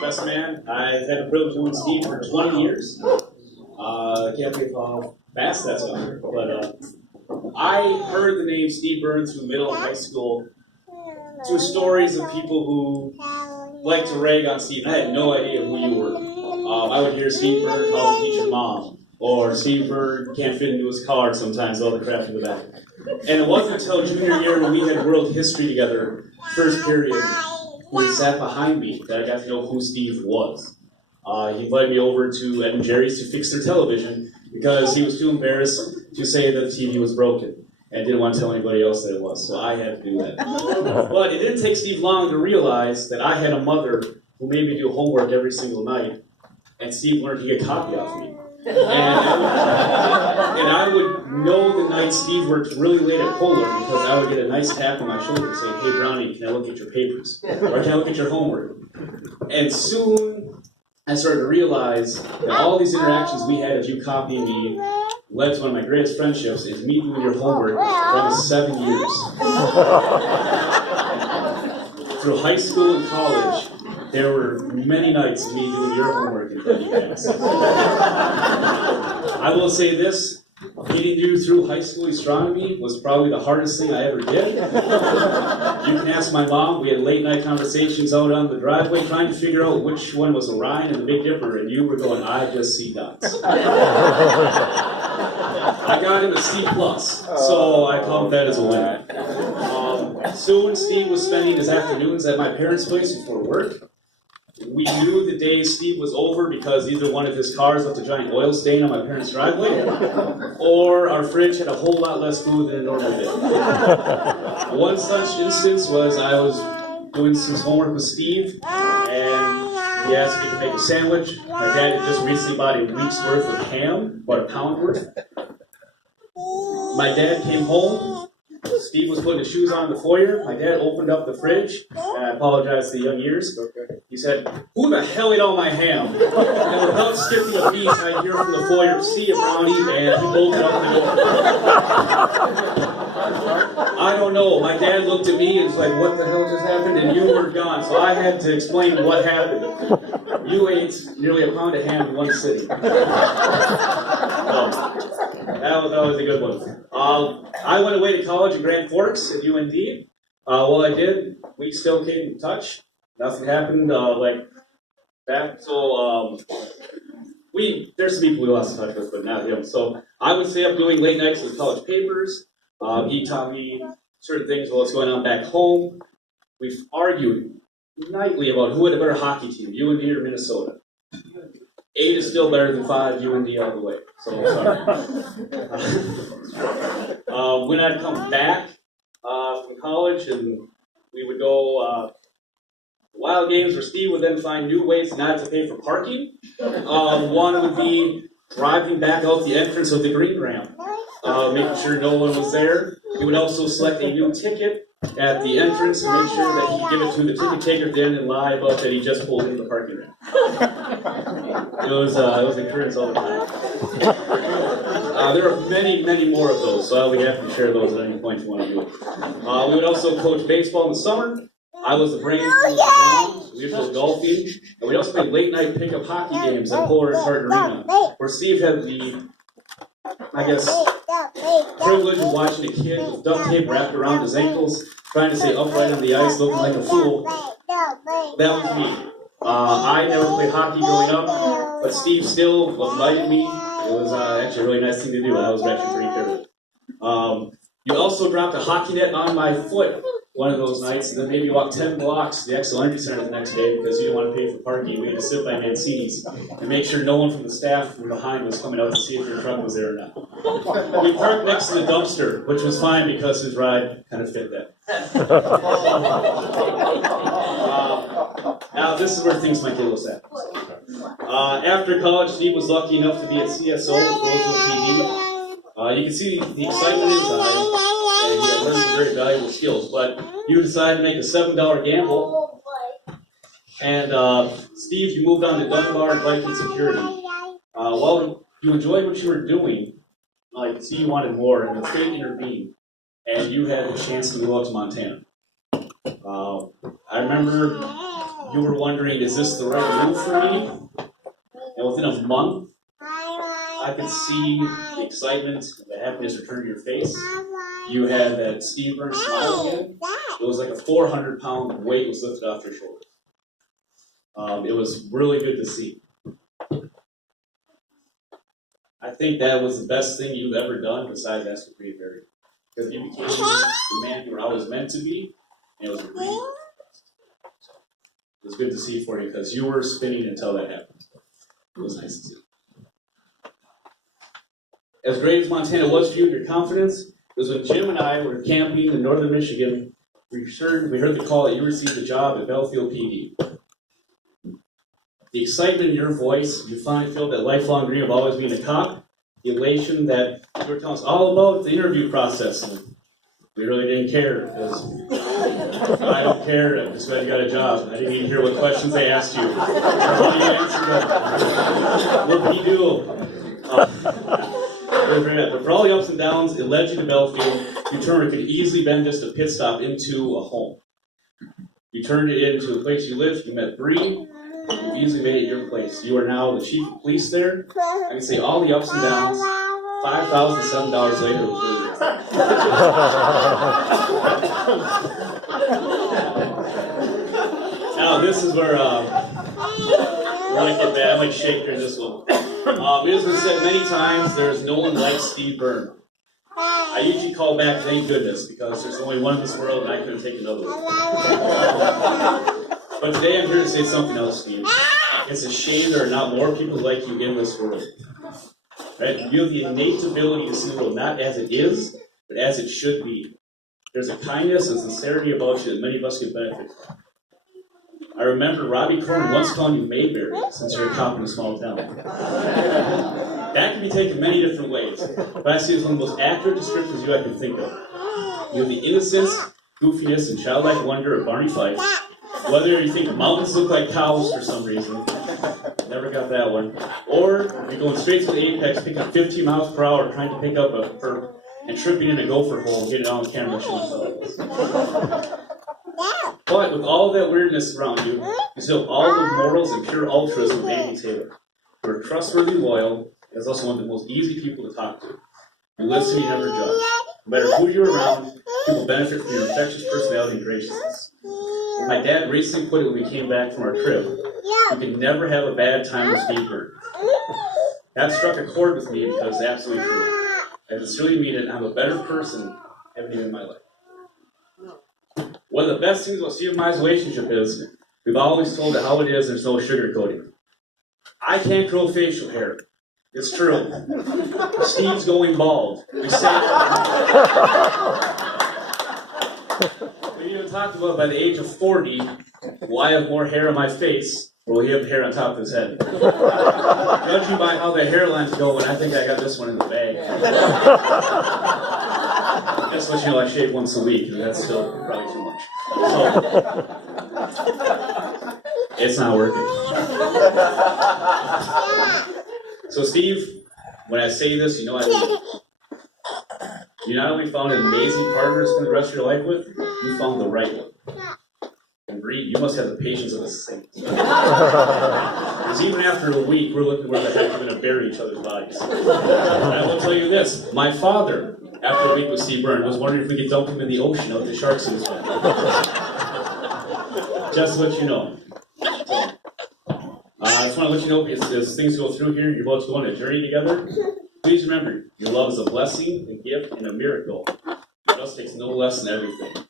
Best man. I've had the privilege of knowing Steve for 20 years. I can't believe how fast that's gone. But I heard the name Steve Byrne through middle and high school through stories of people who liked to rag on Steve. I had no idea who you were. I would hear Steve Byrne call the teacher mom, or Steve Byrne can't fit into his car sometimes, all the crap in the back. And it wasn't until junior year when we had world history together, first period, when he sat behind me, that I got to know who Steve was. He invited me over to Ed and Jerry's to fix their television because he was too embarrassed to say that the TV was broken and didn't want to tell anybody else that it was, so I had to do that. But it didn't take Steve long to realize that I had a mother who made me do homework every single night, and Steve learned to get a copy off me. And I would know the night Steve worked really late at Polar because I would get a nice tap on my shoulder saying, "Hey Brownie, can I look at your papers? Or can I look at your homework?" And soon I started to realize that all these interactions we had of you copying me led to one of my greatest friendships is me doing your homework for almost 7 years. Through high school and college, there were many nights of me doing your homework in front of you guys. I will say this, getting you through high school astronomy was probably the hardest thing I ever did. You can ask my mom, we had late night conversations out on the driveway trying to figure out which one was Orion and the Big Dipper, and you were going, "I just see dots." I got him a C+, so I count that as a win. Soon Steve was spending his afternoons at my parents' place before work. We knew the day Steve was over because either one of his cars left a giant oil stain on my parents' driveway, or our fridge had a whole lot less food than it normally did. One such instance was I was doing some homework with Steve, and he asked me to make a sandwich. My dad had just recently bought a week's worth of ham, about a pound worth. My dad came home. Steve was putting his shoes on in the foyer. My dad opened up the fridge, and I apologize to the young ears. He said, "Who the hell ate all my ham?" And without skipping a beat, I hear from the foyer, "See you, Brownie," and he bolted out the door. I don't know. My dad looked at me and was like, "What the hell just happened?" And you were gone, so I had to explain what happened. You ate nearly a pound of ham in one sitting. That was a good one. I went away to college in Grand Forks at UND. While I did, we still came in touch. Nothing happened like that. So there's some people we lost touch with, but not him. So I would stay up doing late nights with college papers. He taught me certain things while it's going on back home. We've argued nightly about who had a better hockey team, UND or Minnesota. 8 is still better than 5, UND all the way. So sorry. When I'd come back from college and we would go wild games where Steve would then find new ways not to pay for parking. One would be driving back out the entrance of the green ramp, making sure no one was there. He would also select a new ticket at the entrance and make sure that he'd give it to the ticket taker at the end and lie about that he just pulled into the parking ramp. It was an occurrence all the time. There are many, many more of those, so I'll be happy to share those at any point you want to do it. We would also coach baseball in the summer. I was the brains for the drums. We would go golfing, and we also played late night pickup hockey games at Polar Card Arena, where Steve had the, privilege of watching a kid with duct tape wrapped around his ankles, trying to stay upright on the ice, looking like a fool. That was me. I never played hockey growing up, but Steve still invited me. It was actually a really nice thing to do. I was actually pretty careful. You also dropped a hockey net on my foot one of those nights, and then made me walk 10 blocks to the Excel Energy Center the next day because you didn't want to pay for parking. We had to sit by Mancini's and make sure no one from the staff from behind was coming out to see if your truck was there or not. We parked next to the dumpster, which was fine because his ride kind of fit that. Now, this is where things might get a little sad. After college, Steve was lucky enough to be at CSO with Roseville PD. You can see the excitement in his eyes, and he had learned some very valuable skills. But you decided to make a $7 gamble, and Steve, you moved on to Dunbar and Viking Security. While you enjoyed what you were doing, I could see you wanted more, and the state intervened, and you had a chance to move out to Montana. I remember you were wondering, is this the right move for me? And within a month, I could see the excitement and the happiness return to your face. You had that Steve Byrne smile again. It was like a 400-pound weight was lifted off your shoulders. It was really good to see. I think that was the best thing you've ever done besides asking for your married. Because you became the man you were always meant to be, and it was a great. It was good to see for you because you were spinning until that happened. It was nice to see. As great as Montana was for you, your confidence, it was when Jim and I were camping in northern Michigan. We heard the call that you received a job at Belfield PD. The excitement in your voice, you finally feel that lifelong dream of always being a cop, the elation that you were telling us all about the interview process. And we really didn't care because I don't care. I'm just glad you got a job. I didn't even hear what questions they asked you. How you answered them. What did he do? But for all the ups and downs, it led you to Belfield. You turned it could easily been just a pit stop into a home. You turned it into a place you lived. You met Bree. You've easily made it your place. You are now the chief of police there. I can say all the ups and downs. $5,007 later was really good. Now this is where I might get bad. I might shake during this one. It has been said many times, there's no one like Steve Byrne. I usually call back, thank goodness, because there's only one in this world and I couldn't take another one. But today I'm here to say something else, Steve. It's a shame there are not more people like you in this world. Right? You have the innate ability to see the world not as it is, but as it should be. There's a kindness and sincerity about you that many of us can benefit from. I remember Robbie Corn once calling you Mayberry, since you're a cop in a small town. That can be taken many different ways, but I see it as one of the most accurate descriptions I can think of. You have the innocence, goofiness, and childlike wonder of Barney Fife. Whether you think mountains look like cows for some reason, never got that one, or you're going straight to the apex, picking up 15 miles per hour, trying to pick up a perp, and tripping in a gopher hole and getting it on camera showing photos. But with all that weirdness around you, you still have all the morals and pure altruism of Andy Taylor. You're trustworthy, loyal, and is also one of the most easy people to talk to. You listen, you never judge. No matter who you're around, people benefit from your infectious personality and graciousness. My dad recently put it when we came back from our trip. You can never have a bad time with Steve Byrne. That struck a chord with me because it's absolutely true. I sincerely mean it. I'm a better person every day in my life. One of the best things about Steve and my relationship is we've always told it how it is. There's no sugarcoating. I can't grow facial hair. It's true. Steve's going bald. We say we even talked about by the age of 40, will I have more hair on my face, or will he have hair on top of his head? Judging by how the hairline's going, I think I got this one in the bag. Just to let you know, I shave once a week, and that's still probably too much. So, it's not working. So, Steve, when I say this, you know I mean it. You not only found an amazing partner to spend the rest of your life with, you found the right one. And Bree, you must have the patience of a saint. Because even after a week, we're looking where the heck we're going to bury each other's bodies. And I will tell you this, my father, after a week with Steve Byrne, was wondering if we could dump him in the ocean out the sharks in his bed. Just to let you know. I just want to let you know, as things go through here, you're both going on a journey together. Please remember, your love is a blessing, a gift, and a miracle. It just takes no less than everything.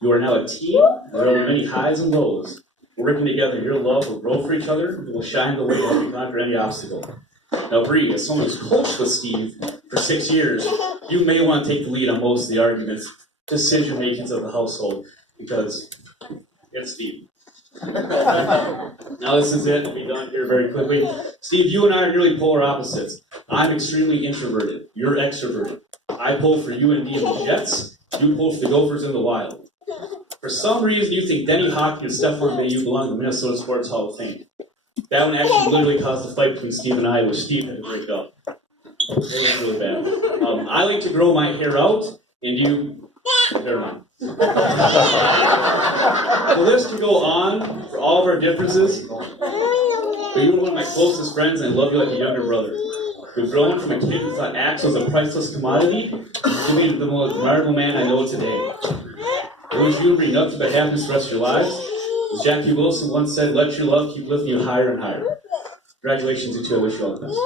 You are now a team, and there will be many highs and lows. Working together, your love will grow for each other, and will shine the way as we conquer any obstacle. Now, Bree, as someone who's coached with Steve for 6 years, you may want to take the lead on most of the arguments, decision-makings of the household, because it's Steve. Now this is it. We'll be done here very quickly. Steve, you and I are nearly polar opposites. I'm extremely introverted. You're extroverted. I pull for UND and the Jets. You pull for the Gophers in the Wild. For some reason, you think Denny Hockey and Stephon Bayou belong to the Minnesota Sports Hall of Fame. That one actually literally caused a fight between Steve and I, which Steve had to break up. It was really bad. I like to grow my hair out, and you Never mind. The list could go on for all of our differences, but you were one of my closest friends, and I love you like a younger brother. We've grown from a kid who thought Axe was a priceless commodity to be the most admirable man I know today. I wish you would bring nothing but happiness for the rest of your lives. As Jackie Wilson once said, let your love keep lifting you higher and higher. Congratulations, you two. I wish you all the best.